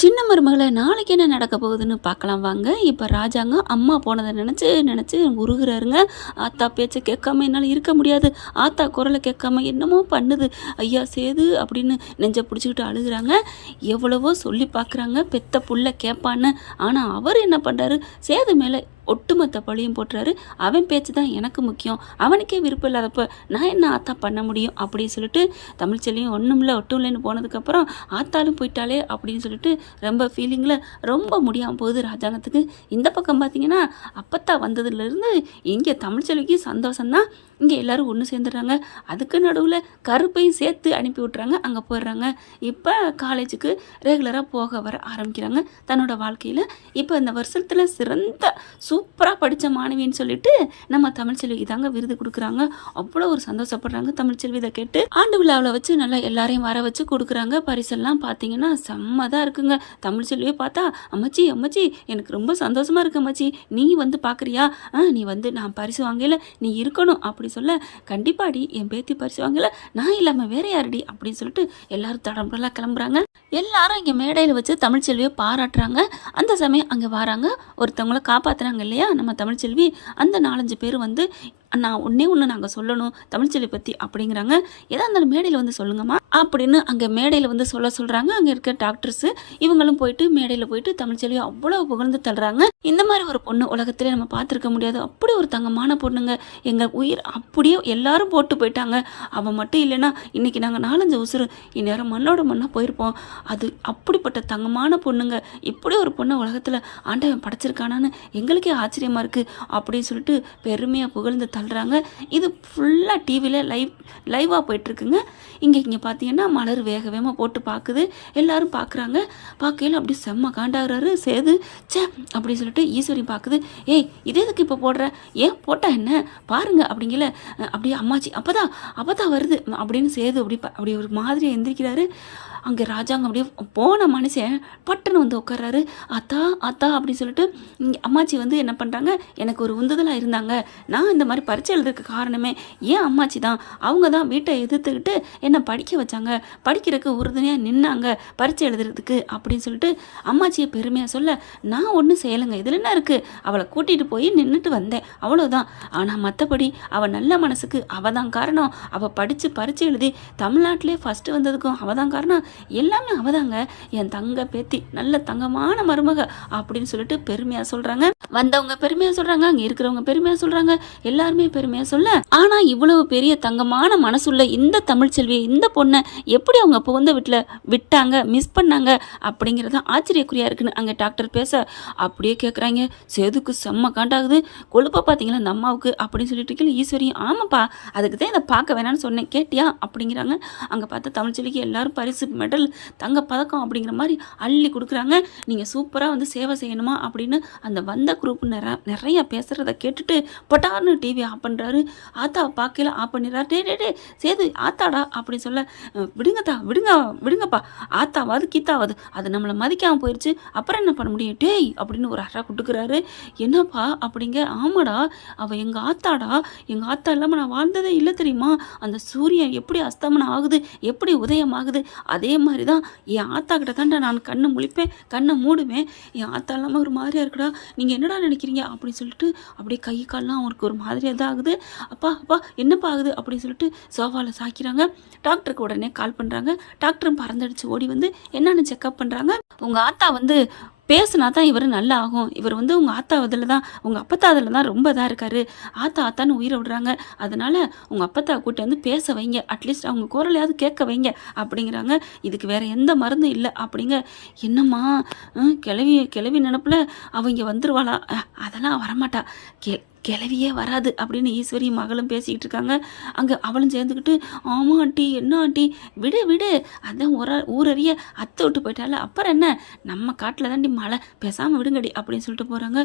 சின்ன மருமகள நாளைக்கு என்ன நடக்க போகுதுன்னு பார்க்கலாம் வாங்க. இப்போ ராஜாங்க அம்மா போனதை நினச்சி நினச்சி உருகுறாருங்க. ஆத்தா பேச்சை கேட்காம என்னால் இருக்க முடியாது, ஆத்தா குரலை கேட்காம என்னமோ பண்ணுது, ஐயா சேது அப்படின்னு நெஞ்சை பிடிச்சிக்கிட்டு அழுகுறாங்க. எவ்வளவோ சொல்லி பார்க்குறாங்க பெத்த புள்ள கேட்பான்னு. ஆனால் அவர் என்ன பண்ணுறாரு, சேது மேலே ஒட்டுமொத்த பழியும் போட்டுறாரு. அவன் பேச்சு தான் எனக்கு முக்கியம், அவனுக்கே விருப்பம் இல்லாதப்ப நான் என்ன ஆத்தா பண்ண முடியும் அப்படின்னு சொல்லிட்டு தமிழ்ச்செல்வியும் ஒன்றும் இல்லை ஒட்டும் இல்லைன்னு போனதுக்கப்புறம் ஆத்தாலும் போயிட்டாலே அப்படின்னு சொல்லிட்டு ரொம்ப ஃபீலிங்கில் ரொம்ப முடியாமல் போகுது ராஜாங்கத்துக்கு. இந்த பக்கம் பார்த்தீங்கன்னா அப்பத்தா வந்ததுலேருந்து இங்கே தமிழ்ச்செல்விக்கு சந்தோஷம்தான். இங்கே எல்லோரும் ஒன்று சேர்ந்துடுறாங்க. அதுக்கு நடுவில் கருப்பையும் சேர்த்து அனுப்பி விட்றாங்க. அங்கே போயிடுறாங்க. இப்போ காலேஜுக்கு ரெகுலராக போக வர ஆரம்பிக்கிறாங்க தன்னோட வாழ்க்கையில். இப்போ இந்த வருஷத்தில் சிறந்த சூப்பராக படித்த மாணவின்னு சொல்லிட்டு நம்ம தமிழ்ச்செல்வி இதாங்க விருது கொடுக்குறாங்க. அவ்வளோ ஒரு சந்தோஷப்படுறாங்க தமிழ்ச்செல்வி. இதை கேட்டு ஆண்டு விழாவில் வச்சு நல்லா எல்லாரையும் வர வச்சு கொடுக்குறாங்க. பரிசெல்லாம் பார்த்தீங்கன்னா செம்மதாக இருக்குங்க. தமிழ்ச்செல்வியை பார்த்தா அம்மாச்சி அம்மாச்சி எனக்கு ரொம்ப சந்தோஷமாக இருக்கு அம்மாச்சி, நீ வந்து பார்க்குறியா, நீ வந்து நான் பரிசு வாங்கல நீ இருக்கணும் அப்படி சொல்ல, கண்டிப்பாடி என் பேத்தி பரிசு வாங்கல நான் இல்லாமல் வேற யாருடி அப்படின்னு சொல்லிட்டு எல்லாரும் தடம்புலாம் கிளம்புறாங்க. எல்லாரும் இங்கே மேடையில் வச்சு தமிழ்ச்செல்வியை பாராட்டுறாங்க. அந்த சமயம் அங்கே வராங்க, ஒருத்தவங்களை காப்பாற்றுறாங்க இல்லையா நம்ம தமிழ்ச்செல்வி. அந்த 4-5 பேர் வந்து நான் ஒன்று நாங்கள் சொல்லணும் தமிழ்ச்செல்வி பற்றி அப்படிங்கிறாங்க. எதாக இருந்தாலும் மேடையில் வந்து சொல்லுங்கம்மா அப்படின்னு அங்கே மேடையில் வந்து சொல்கிறாங்க. அங்கே இருக்க டாக்டர்ஸு இவங்களும் போயிட்டு மேடையில் போயிட்டு தமிழ்ச்செல்வி அவ்வளோ புகழ்ந்து தள்ளுறாங்க. இந்த மாதிரி ஒரு பொண்ணு உலகத்திலே நம்ம பார்த்துருக்க முடியாது, அப்படி ஒரு தங்கமான பொண்ணுங்க, எங்கள் உயிர் அப்படியே எல்லாரும் போட்டு போயிட்டாங்க. அவன் மட்டும் இல்லைன்னா இன்றைக்கி நாங்கள் 4-5 உசுறு இந்நேரம் மண்ணோட மண்ணாக போயிருப்போம். அது அப்படிப்பட்ட தங்கமான பொண்ணுங்க, இப்படி ஒரு பொண்ணை உலகத்தில் ஆண்டவன் படைச்சிருக்கானான்னு எங்களுக்கே ஆச்சரியமாக இருக்குது அப்படின்னு சொல்லிட்டு பெருமையாக புகழ்ந்து தள்ளுறாங்க. இது ஃபுல்லாக டிவியில் லைவாக போயிட்டுருக்குங்க. இங்கே பார்த்தீங்கன்னா மலர் வேக வேகமாக போட்டு பார்க்குது. எல்லோரும் பார்க்குறாங்க. பார்க்கையில் அப்படி செம்ம காண்டாகிறாரு சேது. சே அப்படின்னு சொல்லிட்டு ஈஸ்வரி பார்க்குது. ஏய் இதே எதுக்கு இப்போ போடுற, ஏன் போட்டா என்ன பாருங்க அப்படிங்கல. அப்படியே அம்மாச்சி அப்பதான் வருது அப்படின்னு சேது அப்படி ஒரு மாதிரி எந்திரிக்கிறாரு. அங்கே ராஜாங்க அப்படியே போன மனுஷன் பட்டுன்னு வந்து உட்கார்றாரு. அத்தா அப்படின்னு சொல்லிட்டு அம்மாச்சி வந்து என்ன பண்ணுறாங்க, எனக்கு ஒரு உந்துதலாக இருந்தாங்க. நான் இந்த மாதிரி பரீட்சை எழுதுறதுக்கு காரணமே ஏன் அம்மாச்சி தான். அவங்க தான் வீட்டை எதிர்த்துக்கிட்டு என்னை படிக்க வச்சாங்க, படிக்கிறதுக்கு உறுதுணையாக நின்னாங்க பரீட்சை எழுதுறதுக்கு அப்படின்னு சொல்லிட்டு அம்மாச்சியை பெருமையாக சொல்ல, நான் ஒன்றும் செய்யலைங்க, இதில் என்ன இருக்குது, அவளை கூட்டிகிட்டு போய் நின்றுட்டு வந்தேன் அவ்வளோதான். ஆனால் மற்றபடி அவள் நல்ல மனசுக்கு அவள் தான் காரணம். அவள் படித்து பரீட்சை எழுதி தமிழ்நாட்டிலே ஃபஸ்ட்டு வந்ததுக்கும் அவள் தான் காரணம். எல்லாமே அவதாங்க என் தங்க பேத்தி, நல்ல தங்கமான மருமக அப்படின்னு சொல்லிட்டு பெருமையா சொல்றாங்க. வந்தவங்க பெருமையா சொல்றாங்க, அங்க இருக்கிறவங்க பெருமையா சொல்றாங்க, எல்லாருமே பெருமையா சொல்ல. ஆனா இவ்வளவு பெரிய தங்கமான மனசுள்ள இந்த தமிழ்ச்செல்வியை, இந்த பொண்ணை எப்படி அவங்க புகுந்த வீட்டுல விட்டாங்க, மிஸ் பண்ணாங்க அப்படிங்கறத ஆச்சரியக்குறியா இருக்குன்னு அங்க டாக்டர் பேச அப்படியே கேட்குறாங்க. சேதுக்கு செம்ம காண்டாகுது. கொழுப்ப பார்த்தீங்களா அந்த அம்மாவுக்கு அப்படின்னு சொல்லிட்டு இருக்கீங்க. ஈஸ்வரியும் ஆமாப்பா அதுக்கு தான் இதை பார்க்க வேணான்னு சொன்னேன் கேட்டியா அப்படிங்கிறாங்க. அங்கே பார்த்த தமிழ்ச்செல்விக்கு எல்லாரும் பரிசு மெடல் தங்க பதக்கம் அப்படிங்கிற மாதிரி அள்ளி கொடுக்குறாங்க. நீங்கள் சூப்பராக வந்து சேவை செய்யணுமா அப்படின்னு அந்த வந்த குரூப் நிறைய பேசுகிறத கேட்டுட்டு பட்டார்னு டிவி ஆஃப் பண்ணுறாரு. ஆத்தாவை பார்க்கல ஆஃப் பண்ணிடுறாரு. டே சேது ஆத்தாடா அப்படின்னு சொல்ல, விடுங்கப்பா ஆத்தாவாது கீத்தாவாது அது நம்மளை மதிக்காமல் போயிடுச்சு, அப்புறம் என்ன பண்ண முடியும் டேய் அப்படின்னு ஒரு அறா கொடுக்குறாரு. என்னப்பா அப்படிங்க, ஆமாடா அவள் எங்கள் ஆத்தாடா, எங்கள் ஆத்தா இல்லாமல் நான் வாழ்ந்ததே இல்லை தெரியுமா, அந்த சூரியன் எப்படி அஸ்தமனம் ஆகுது எப்படி உதயம் ஆகுது அதே மாதிரி தான் என் ஆத்தா கிட்ட தாண்டா நான் கண்ணை முழிப்பேன் கண்ணை மூடுவேன், என் ஆத்தா இல்லாமல் ஒரு மாதிரியா இருக்குடா, நீங்கள் என்னடா நினைக்கிறீங்க அப்படின்னு சொல்லிட்டு அப்படியே கை கால்லாம் அவருக்கு ஒரு மாதிரியாக தான் ஆகுது. அப்பா என்னப்பா ஆகுது அப்படின்னு சொல்லிட்டு சோஃபாவில் சாய்க்கிறாங்க. டாக்டருக்கு உடனே கால் பண்ணுறாங்க. டாக்டரும் பறந்தடிச்சு ஓடி வந்து என்னன்னு செக்அப் பண்ணுறாங்க. உங்கள் ஆத்தா வந்து பேசுனா தான் இவர் நல்லா ஆகும், இவர் வந்து உங்கள் ஆத்தா அதில் தான் உங்கள் அப்பத்தா அதில் தான் ரொம்ப இதாக இருக்காரு, ஆத்தான்னு உயிரை விடுறாங்க, அதனால் உங்கள் அப்பத்தா கூட்டி வந்து பேச வைங்க, அட்லீஸ்ட் அவங்க குரலையாவது கேட்க வைங்க அப்படிங்கிறாங்க. இதுக்கு வேறு எந்த மருந்தும் இல்லை அப்படிங்க. என்னம்மா கிளவி நினப்பில் அவங்க வந்துருவாளா, அதெல்லாம் வரமாட்டா, கிளவியே வராது அப்படின்னு ஈஸ்வரி மகளும் பேசிக்கிட்டு இருக்காங்க. அங்கே அவளும் சேர்ந்துக்கிட்டு ஆமா ஆண்டி என்ன ஆண்டி விடு அதான் ஊரறிய அத்தை விட்டு போயிட்டால, அப்புறம் என்ன நம்ம காட்டில் தாண்டி மழை, பேசாமல் விடுங்கடி அப்படின்னு சொல்லிட்டு போகிறாங்க.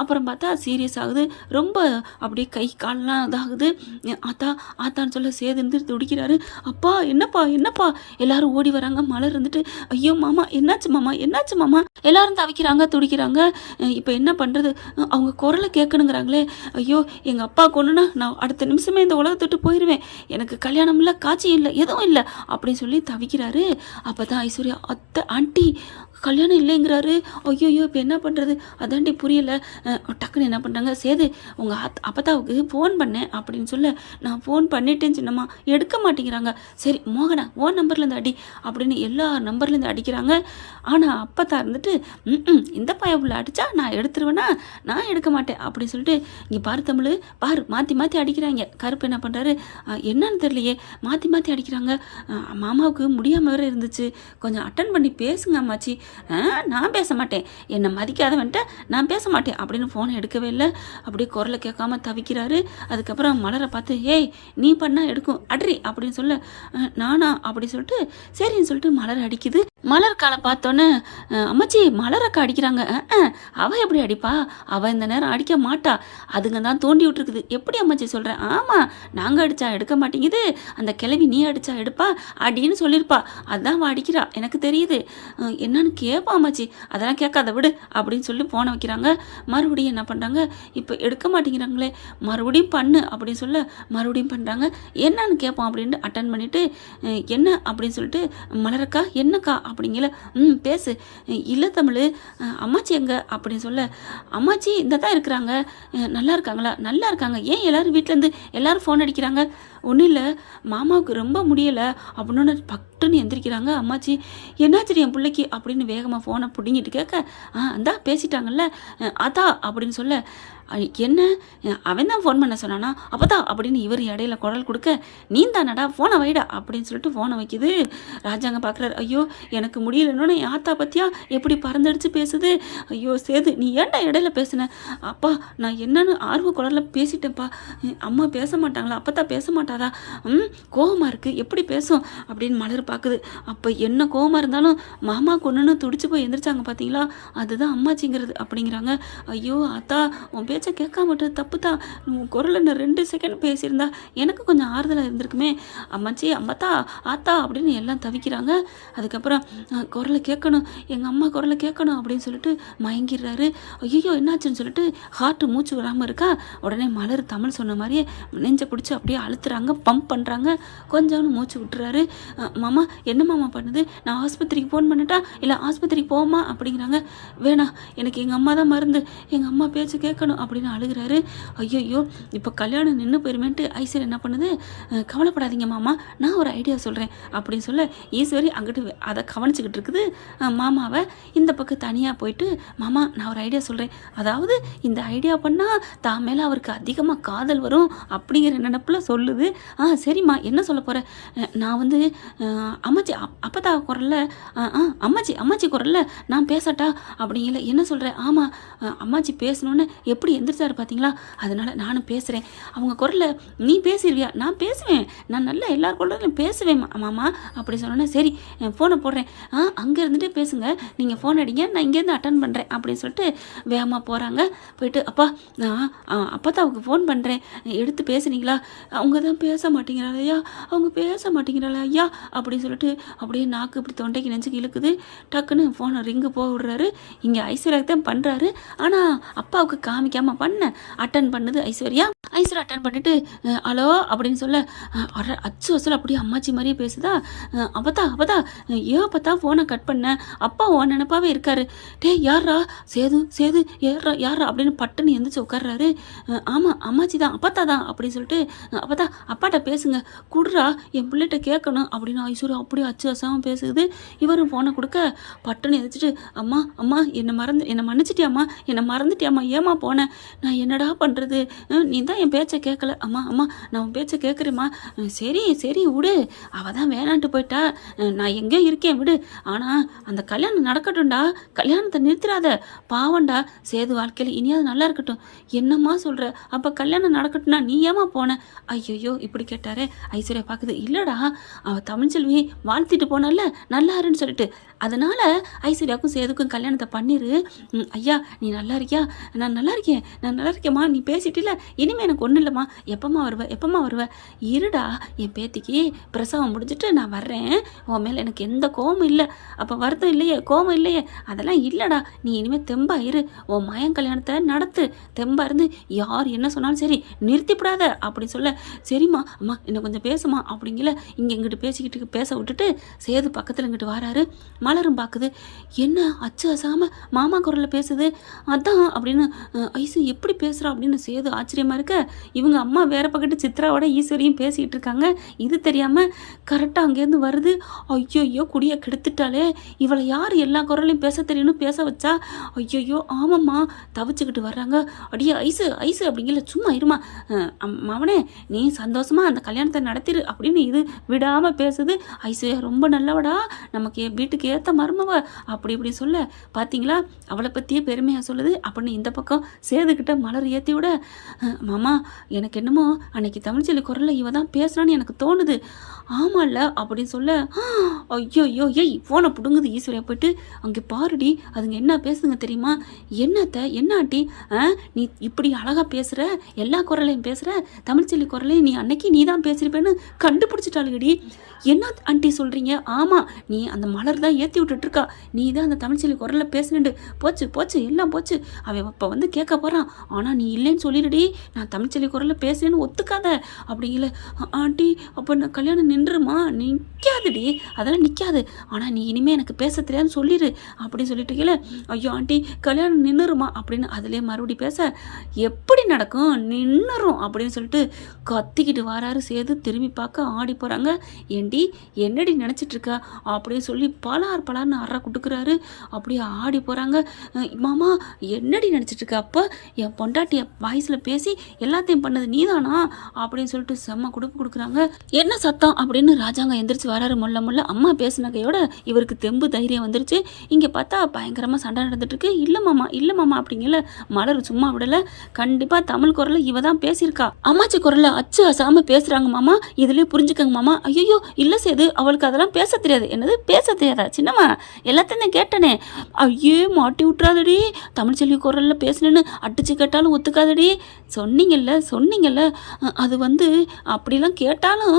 அப்புறம் பார்த்தா சீரியஸ் ஆகுது, ரொம்ப அப்படியே கை கால்லாம் இதாகுது. ஆத்தான்னு சொல்ல சேதுந்து துடிக்கிறாரு. அப்பா என்னப்பா எல்லாரும் ஓடி வராங்க. மலர் இருந்துட்டு ஐயோ மாமா என்னாச்சு மாமா எல்லாரும் தவிக்கிறாங்க துடிக்கிறாங்க. இப்போ என்ன பண்ணுறது, அவங்க குரலை கேட்கணுங்கிறாங்களே, ஐயோ எங்கள் அப்பா கொண்டுனா நான் அடுத்த நிமிஷமே இந்த உலகத்தை விட்டு போயிடுவேன், எனக்கு கல்யாணம் இல்லை காட்சி இல்லை எதுவும் இல்லை அப்படின்னு சொல்லி தவிக்கிறாரு. அப்போ தான் ஐஸ்வர்யா அத்தை ஆண்டி கல்யாணம் இல்லைங்கிறாரு. ஐயையோ! இப்போ என்ன பண்ணுறது? அதான்டி புரியல. டக்குன்னு என்ன பண்ணுறாங்க, சேது உங்கள் அப்பத்தாவுக்கு ஃபோன் பண்ணேன் அப்படின்னு சொல்ல, நான் ஃபோன் பண்ணிட்டேன் சின்னம்மா, எடுக்க மாட்டேங்கிறாங்க. சரி மோகனா உன் நம்பர்லேருந்து அடி அப்படின்னு எல்லா நம்பர்லேருந்து அடிக்கிறாங்க. ஆனால் அப்பத்தா இருந்துட்டு இந்த பயப்புள்ள அடித்தா நான் எடுத்துருவேனா, நான் எடுக்க மாட்டேன் அப்படின்னு சொல்லிட்டு, இங்கே பாரு தமிழ், பாரு மாற்றி மாற்றி அடிக்கிறாங்க. கருப்பு என்ன பண்ணுறாரு, என்னன்னு தெரியலையே மாற்றி மாற்றி அடிக்கிறாங்க. மாமாவுக்கு முடியாமல் வேறு இருந்துச்சு, கொஞ்சம் அட்டன் பண்ணி பேசுங்க அம்மாச்சி. நான் பேச மாட்டேன், என்னை மதிக்காதவன்ட்ட நான் பேச மாட்டேன் அப்படின்னு ஃபோனை எடுக்கவே இல்லை. அப்படியே குரலை கேட்காம தவிக்கிறாரு. அதுக்கப்புறம் மலரை பார்த்து, ஏய் நீ பண்ணால் எடுக்கும் அட்ரி அப்படின்னு சொல்ல, நானா அப்படி சொல்லிட்டு சரின்னு சொல்லிட்டு மலரை அடிக்குது. மலர் காலை பார்த்தோன்னே, அம்மாச்சி மலரக்கா அடிக்கிறாங்க. அவள் எப்படி அடிப்பா, அவள் இந்த நேரம் அடிக்க மாட்டா, அதுங்க தான் தோண்டி விட்டுருக்குது. எப்படி அம்மாச்சி சொல்கிறேன்? ஆமாம் நாங்கள் அடித்தா எடுக்க மாட்டேங்குது, அந்த கிளவி நீ அடித்தா எடுப்பா அப்படின்னு சொல்லியிருப்பா, அதான் அவள் அடிக்கிறா எனக்கு தெரியுது. என்னன்னு கேட்பா அம்மாச்சி, அதெல்லாம் கேட்காத விடு அப்படின்னு சொல்லி போன வைக்கிறாங்க. மறுபடியும் என்ன பண்ணுறாங்க, இப்போ எடுக்க மாட்டேங்கிறாங்களே, மறுபடியும் பண்ணு அப்படின்னு சொல்ல மறுபடியும் பண்ணுறாங்க. என்னன்னு கேட்போம் அப்படின்ட்டு அட்டன் பண்ணிவிட்டு, என்ன அப்படின்னு சொல்லிட்டு, மலரக்கா என்னக்கா அப்படிங்கல, பேசு. இல்லை தமிழ், அம்மாச்சி எங்க அப்படின்னு சொல்ல, அம்மாச்சி இந்த தான் இருக்கிறாங்க. நல்லா இருக்காங்களா? நல்லா இருக்காங்க. ஏன் எல்லோரும் வீட்டிலேருந்து எல்லோரும் ஃபோன் அடிக்கிறாங்க? ஒன்றும் இல்லை, மாமாவுக்கு ரொம்ப முடியலை அப்படின்னு பட்டுன்னு எந்திரிக்கிறாங்க. அம்மாச்சி என்னாச்சு என் பிள்ளைக்கு அப்படின்னு வேகமாக ஃபோனை பிடிங்கிட்டு கேட்க, அந்தா பேசிட்டாங்கல்ல அதா அப்படின்னு சொல்ல, என்ன அவன் தான் ஃபோன் பண்ண சொன்னானா, அப்போதான் அப்படின்னு இவர் இடையில குரல் கொடுக்க, நீ தானடா ஃபோனை வைடா அப்படின்னு சொல்லிட்டு ஃபோனை வைக்குது. ராஜாங்க பார்க்குறாரு, ஐயோ எனக்கு முடியலன்னு என் ஆத்தா பற்றியா எப்படி பறந்தடிச்சு பேசுது. ஐயோ சேது நீ ஏன்டா இடையில பேசுன? அப்பா நான் என்னன்னு ஆர்வ குரலில் பேசிட்டேன்ப்பா, அம்மா பேச மாட்டாங்களா, அப்போதான் பேச மாட்டாதா, கோவமாக இருக்குது எப்படி பேசும் அப்படின்னு மலர் பார்க்குது. அப்போ என்ன கோவமாக இருந்தாலும் மாமா கொண்டுன்னு துடிச்சு போய் எந்திரிச்சாங்க பார்த்தீங்களா, அதுதான் அம்மாச்சிங்கிறது அப்படிங்கிறாங்க. ஐயோ ஆத்தா உன் பேச்சை கேட்காம விட்டது தப்பு தான், உன் குரலை நான் 2 செகண்ட் பேசியிருந்தா எனக்கு கொஞ்சம் ஆறுதலாக இருந்திருக்குமே. அம்மாச்சி அம்மாத்தா ஆத்தா அப்படின்னு எல்லாம் தவிக்கிறாங்க. அதுக்கப்புறம் குரலை கேட்கணும், எங்கள் அம்மா குரலை கேட்கணும் அப்படின்னு சொல்லிட்டு மயங்கிடுறாரு. ஐயோ என்னாச்சுன்னு சொல்லிட்டு ஹார்ட்டு மூச்சு வராமல் இருக்கா. உடனே மலர் தமிழ் சொன்ன மாதிரியே நெஞ்சை பிடிச்சி அப்படியே அழுத்துறாங்க, பம்ப் பண்ணுறாங்க. கொஞ்சம்னு மூச்சு விட்டுறாரு. மாமா என்ன மாமா பண்ணுது, நான் ஆஸ்பத்திரிக்கு ஃபோன் பண்ணிட்டா இல்லை ஆஸ்பத்திரிக்கு போமா அப்படிங்கிறாங்க. வேணாம் எனக்கு எங்கள் அம்மா தான் மருந்து, எங்கள் அம்மா பேச்சு கேட்கணும் அப்படின்னு அழுகிறாரு. ஐயோ இப்போ கல்யாணம் நின்று போயிருமேன்ட்டு ஐஸ்வர்யா என்ன பண்ணுது, கவலைப்படாதீங்க மாமா நான் ஒரு ஐடியா சொல்கிறேன் அப்படின்னு சொல்ல, ஈஸ்வரி அங்கிட்டு அதை கவனிச்சுக்கிட்டு இருக்குது மாமாவை. இந்த பக்கம் தனியாக போயிட்டு, மாமா நான் ஒரு ஐடியா சொல்கிறேன், அதாவது இந்த ஐடியா பண்ணால் தான் மேலே அவருக்கு அதிகமாக காதல் வரும் அப்படிங்கிற நினைப்பில் சொல்லுது. சரிம்மா என்ன சொல்ல போகிறேன், நான் வந்து அம்மாச்சி அப்பத்தா குரலில் அம்மாச்சி குரலில் நான் பேசட்டா அப்படிங்கல, என்ன சொல்கிறேன், ஆமாம் அம்மாச்சி பேசணுன்னு எப்படி எந்திரிச்சாரு பார்த்தீங்களா, அதனால் நானும் பேசுகிறேன், அவங்க குரலில் நீ பேசிடுவியா, நான் பேசுவேன், நான் நல்லா எல்லார் குரலையும் பேசுவேன் மாமா அப்படி சொன்னோன்னே, சரி ஃபோனை போடுறேன், அங்கே இருந்துகிட்டே பேசுங்க, நீங்கள் ஃபோன் அடிங்க நான் இங்கேருந்து அட்டன் பண்ணுறேன் அப்படின்னு சொல்லிட்டு வேகமாக போகிறாங்க. போயிட்டு அப்பா நான் அப்பத்தாவுக்கு ஃபோன் பண்ணுறேன் எடுத்து பேசுனீங்களா, அவங்க தான் பேச மாட்டேங்கிறாள் ஐயா, அவங்க பேச மாட்டேங்கிறாள் ஐயா அப்படின்னு சொல்லிட்டு அப்படியே நாக்கு இப்படி தொண்டைக்கு நெஞ்சுக்கு இழுக்குது. டக்குன்னு ஃபோனை ரிங்கு போக விடுறாரு. இங்கே ஐஸ்வர்யா தான் பண்ணுறாரு, ஆனால் அப்பாவுக்கு காமிக்காமல் பண்ண அட்டன் பண்ணுது ஐஸ்வர்யா. அட்டன் பண்ணிட்டு ஹலோ அப்படின்னு சொல்ல, அச்சு வசூல் அப்படியே அம்மாச்சி மாதிரியே பேசுதா. அப்பதா ஏன் அப்பத்தா ஃபோனை கட் பண்ண, அப்பா ஓன் நினப்பாவே இருக்காரு. டே யாரா சேது யாரா அப்படின்னு பட்டுன்னு எந்திரிச்சு உட்கார்றாரு. ஆமாம் அம்மாச்சி தான் அப்பத்தா தான் அப்படின்னு சொல்லிட்டு, அப்பத்தா அப்பாட்ட பேசுங்க குடுறா என் பிள்ளைகிட்ட கேட்கணும் அப்படின்னு ஐஸ்வர்யா அப்படியே அச்சு வசாமல் பேசுது. இவரும் ஃபோனை கொடுக்க பட்டுன்னு எந்திரிச்சிட்டு, அம்மா என்னை மன்னிச்சிட்டியாம்மா, என்னை மறந்துட்டியாம்மா, ஏமா போனேன், நான் என்னடா பண்ணுறது, நீ தான் என் பேச்சை கேட்கல, அம்மா நான் உன் பேச்சை கேட்குறேம்மா, சரி விடு, அவள் தான் வேணான்ட்டு போயிட்டா, நான் எங்கேயோ இருக்கேன் விடு, ஆனால் அந்த கல்யாணம் நடக்கட்டும்டா, கல்யாணத்தை நிறுத்திடாத, பாவண்டா சேது வாழ்க்கையில் இனியாவது நல்லா இருக்கட்டும், என்னம்மா சொல்கிற, அப்போ கல்யாணம் நடக்கட்டும்னா நீ ஏமா போன, ஐயோ இப்படி கேட்டாரே. ஐஸ்வர்யா பார்க்குது, இல்லைடா அவள் தமிழ்ச்செல்வி வாழ்த்திட்டு போனால நல்லாருன்னு சொல்லிட்டு, அதனால் ஐஸ்வர்யாவுக்கும் சேதுக்கும் கல்யாணத்தை பண்ணிடு. ஐயா நீ நல்லா இருக்கியா, நான் நல்லா இருக்கேம்மா, நீ பேசிட்டில, இனிமேல் எனக்கு ஒன்றும் இல்லைம்மா, எப்பம்மா வருவ, இருடா என் பேத்திக்கு பிரசவம் முடிஞ்சிட்டு நான் வர்றேன், உன் மேலே எனக்கு எந்த கோவமும் இல்லை, அப்போ வருத்தம் இல்லையே கோவம் இல்லையே, அதெல்லாம் இல்லைடா, நீ இனிமேல் தெம்பா இரு, உன் மயன் கல்யாணத்தை நடத்து, தெம்பா இருந்து யார் என்ன சொன்னாலும் சரி நிறுத்திவிடாத அப்படின்னு சொல்ல, சரிம்மா இன்னும் கொஞ்சம் பேசுமா அப்படிங்கல, இங்கிட்டு பேச விட்டுட்டு சேது பக்கத்தில் இங்கிட்டு வராரு. மலரும் பார்க்குது. என்ன அச்சு அசாமல் மாமா குரலில் பேசுது, அதான் அப்படின்னு ஐசு எப்படி பேசுகிறா அப்படின்னு சேது ஆச்சரியமாக இருக்க, இவங்க அம்மா வேற பக்கத்து சித்ராவோட ஈஸ்வரியும் பேசிகிட்டு இருக்காங்க. இது தெரியாமல் கரெக்டாக அங்கேருந்து வருது. ஐயோ குடியை கெடுத்துட்டாலே, இவளை யார் எல்லா குரலையும் பேச தெரியும்னு பேச வச்சா? ஐயோ ஆமாம்மா தவிச்சுக்கிட்டு வர்றாங்க. அடியே ஐசு ஐசு அப்படிங்கல, சும்மா இருமா மவனே, நீ சந்தோஷமா அந்த கல்யாணத்தை நடத்திரு அப்படின்னு இது விடாமல் பேசுது. ஐசு ரொம்ப நல்லவடா, நமக்கு வீட்டுக்கு ஏற்ற மருமவ அப்படி இப்படி சொல்ல, பார்த்தீங்களா அவளை பற்றியே பெருமையாக சொல்லுது அப்படின்னு இந்த பக்கம் சேதுக்கிட்ட மலர் ஏற்றி விட, மாமா எனக்கு என்னமோ அன்னைக்கு தமிழ்ச்செல்வி குரலில் இவ தான் பேசுகிறான்னு எனக்கு தோணுது. ஆமாம்ல அப்படின்னு சொல்ல, ஐயோ ஏய் ஃபோனை பிடுங்குது ஈஸ்வரியா போயிட்டு, அங்கே பாருடி அதுங்க என்ன பேசுதுங்க தெரியுமா? என்னத்த என்ன ஆண்டி நீ இப்படி அழகாக பேசுகிற, எல்லா குரலையும் பேசுகிற, தமிழ்ச்செல்வி குரலையும் நீ அன்னைக்கு நீ தான் பேசியிருப்பேன்னு கண்டுபிடிச்சிட்டாளுடி. என்ன ஆண்டி சொல்கிறீங்க? ஆமாம், நீ அந்த மலர் தான் ஏற்றி விட்டுட்ருக்கா, நீ தான் அந்த தமிழ்ச்செல்வி குரலில் பேசுனேண்டு. போச்சு எல்லாம் போச்சு, அவன் இப்போ வந்து கேட்க போகிறான். ஆனால் நீ இல்லைன்னு சொல்லிடுடி, நான் தமிழ்ச்செல்வி குரலில் பேசுனேன்னு ஒத்துக்காத அப்படிங்கல. ஆண்டி அப்போ நான் கல்யாணம் நின்றுமா? நிற்காதுடி, அதெல்லாம் நிற்காது, ஆனால் நீ இனிமேல் எனக்கு பேச தெரியாதுன்னு சொல்லிடு அப்படின்னு சொல்லிட்டு, ஐயோ ஆண்டி கல்யாணம் நின்றுருமா அப்படின்னு அதுலேயே மறுபடி பேச, எப்படி நடக்கும், நின்றுரும் அப்படின்னு சொல்லிட்டு கத்திக்கிட்டு வராரு சேது. திரும்பி பார்க்க ஆடி போகிறாங்க. ஏண்டி என்னடி நினச்சிட்ருக்கா அப்படின்னு சொல்லி பலார்னு அற கொடுக்குறாரு. அப்படியே ஆடி போகிறாங்க. மாமா என்னடி நினச்சிட்ருக்க? அப்போ என் பொண்டாட்டிய வாய்ஸில் பேசி எல்லாத்தையும் பண்ணது நீதானா அப்படின்னு சொல்லிட்டு செம்ம கொடுக்குறாங்க. என்ன சத்தம் அப்படின்னு ராஜாங்க எந்திரிச்சு வராரு. முள்ள அம்மா பேசினகையோட இவருக்கு தெம்பு தைரியம் வந்துருச்சு. இங்கே பார்த்தா பயங்கரமாக சண்டை நடந்துட்டுருக்கு. இல்லை மாமா அப்படிங்கல. மலர் சும்மா விடலை, கண்டிப்பாக தமிழ் குரலில் இவ தான் பேசியிருக்கா. அம்மாச்சி குரலில் அச்சு அசாமல் பேசுகிறாங்க மாமா, இதுலேயே புரிஞ்சுக்கங்க மாமா. ஐயோ இல்லை சேது, அவளுக்கு அதெல்லாம் பேச தெரியாது. என்னது பேச தெரியாதா? சின்னம்மா எல்லாத்தையும் கேட்டனே. ஐயே மாட்டி விட்றாதடி, தமிழ்ச்செல்வி குரலில் பேசுனேன்னு அடிச்சு கேட்டாலும் ஒத்துக்காதடி. சொன்னீங்கல்ல அது வந்து அப்படிலாம் கேட்டாலும்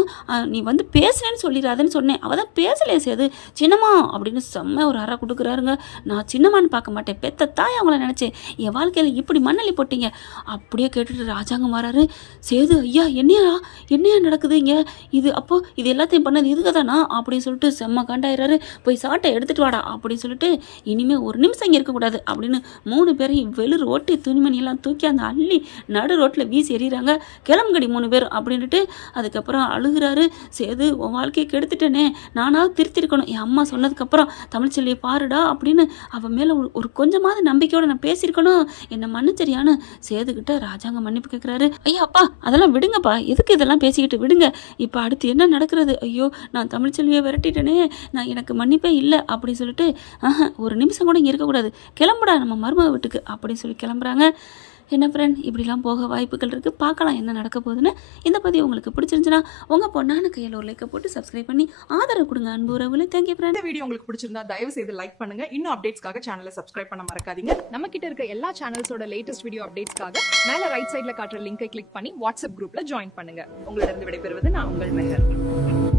நீ வந்து பேசுனேன்னு சொல்லிடாதுன்னு சொன்னேன். அவள் தான் பேசலையே சேது. சின்னம்மா அப்படின்னு செம்ம ஒரு அறை கொடுக்குறாருங்க. நான் சின்னம்மான்னு பார்க்க மாட்டேன், பெத்த தாய் அவங்கள நினச்சேன். என் வாழ்க்கையில் இப்படி மண்ணள்ளி போட்டீங்க அப்படியே கேட்டுட்டு ராஜாங்கம் வராரு. சேது ஐயா என்னையா நடக்குது இங்கே? இது எல்லாத்தையும் பண்ணது இதுக்கு தானா அப்படின்னு சொல்லிட்டு செம்ம காண்டாயிராரு. போய் சாட்டை எடுத்துட்டு வாடா அப்படின்னு சொல்லிட்டு, இனிமேல் ஒரு நிமிஷம் இங்கே இருக்கக்கூடாது அப்படின்னு 3 பேரையும் வெளிர் ஓட்டி துணிமணியெல்லாம் தூக்கி அந்த அள்ளி நடு ரோட்டில் வீசி எறிகிறாங்க. கிளம்புங்கடி 3 பேர் அப்படின்ட்டு. அதுக்கப்புறம் அழுகிறாரு. சேது உன் வாழ்க்கையை கெடுத்துட்டேனே, நானாவது திருத்திருக்கணும். என் அம்மா சொன்னதுக்கப்புறம் தமிழ்ச்செல்வியை பாருடா அப்படின்னு அவன் மேலே ஒரு கொஞ்சமாவது நம்பிக்கையோடு நான் பேசியிருக்கணும், என்னை மன்னிச்சரியான்னு சேதுக்கிட்ட ராஜாங்க மன்னிப்பு கேட்குறாரு. ஐயா அப்பா அதெல்லாம் விடுங்கப்பா, எதுக்கு இதெல்லாம் பேசிக்கிட்டு விடுங்க. இப்போ அடுத்து என்ன நடக்கிறது? ஐயோ நான் தமிழ்ச்செல்வியை விரட்டிட்டேனே, நான் எனக்கு மன்னிப்பே இல்லை அப்படின்னு சொல்லிட்டு, ஒரு நிமிஷம் கூட இங்கே இருக்கக்கூடாது, கிளம்புடா நம்ம மருமக வீட்டுக்கு அப்படின்னு சொல்லி கிளம்புறாங்க. என்ன ஃப்ரெண்ட், இப்படிலாம் போக வாய்ப்புகள் இருக்குது. பார்க்கலாம் என்ன நடக்க போகுதுன்னு. இந்த பதிவு உங்களுக்கு பிடிச்சிருந்துச்சுன்னா உங்கள் பொண்ணான கையில் ஒரு லைக்கை போட்டு சப்ஸ்கிரைப் பண்ணி ஆதரவு கொடுங்க அன்பு உறவுல. Thank you friend. இந்த வீடியோ உங்களுக்கு பிடிச்சிருந்தா தயவு செய்து லைக் பண்ணுங்க. இன்னும் அப்டேட்ஸ்க்காக சேனலை சப்ஸ்கிரைப் பண்ண மறக்காதீங்க. நம்ம கிட்ட இருக்க எல்லா சேனல்ஸோட லேட்டஸ்ட் வீடியோ அப்டேட்ஸ்க்காக மேல ரைட் சைட்ல காட்டுற லிங்கை கிளிக் பண்ணி வாட்ஸ்அப் குரூப்ல ஜாயின் பண்ணுங்க. உங்களிடம் விடைபெறுவது நான் உங்கள் மெஹர்.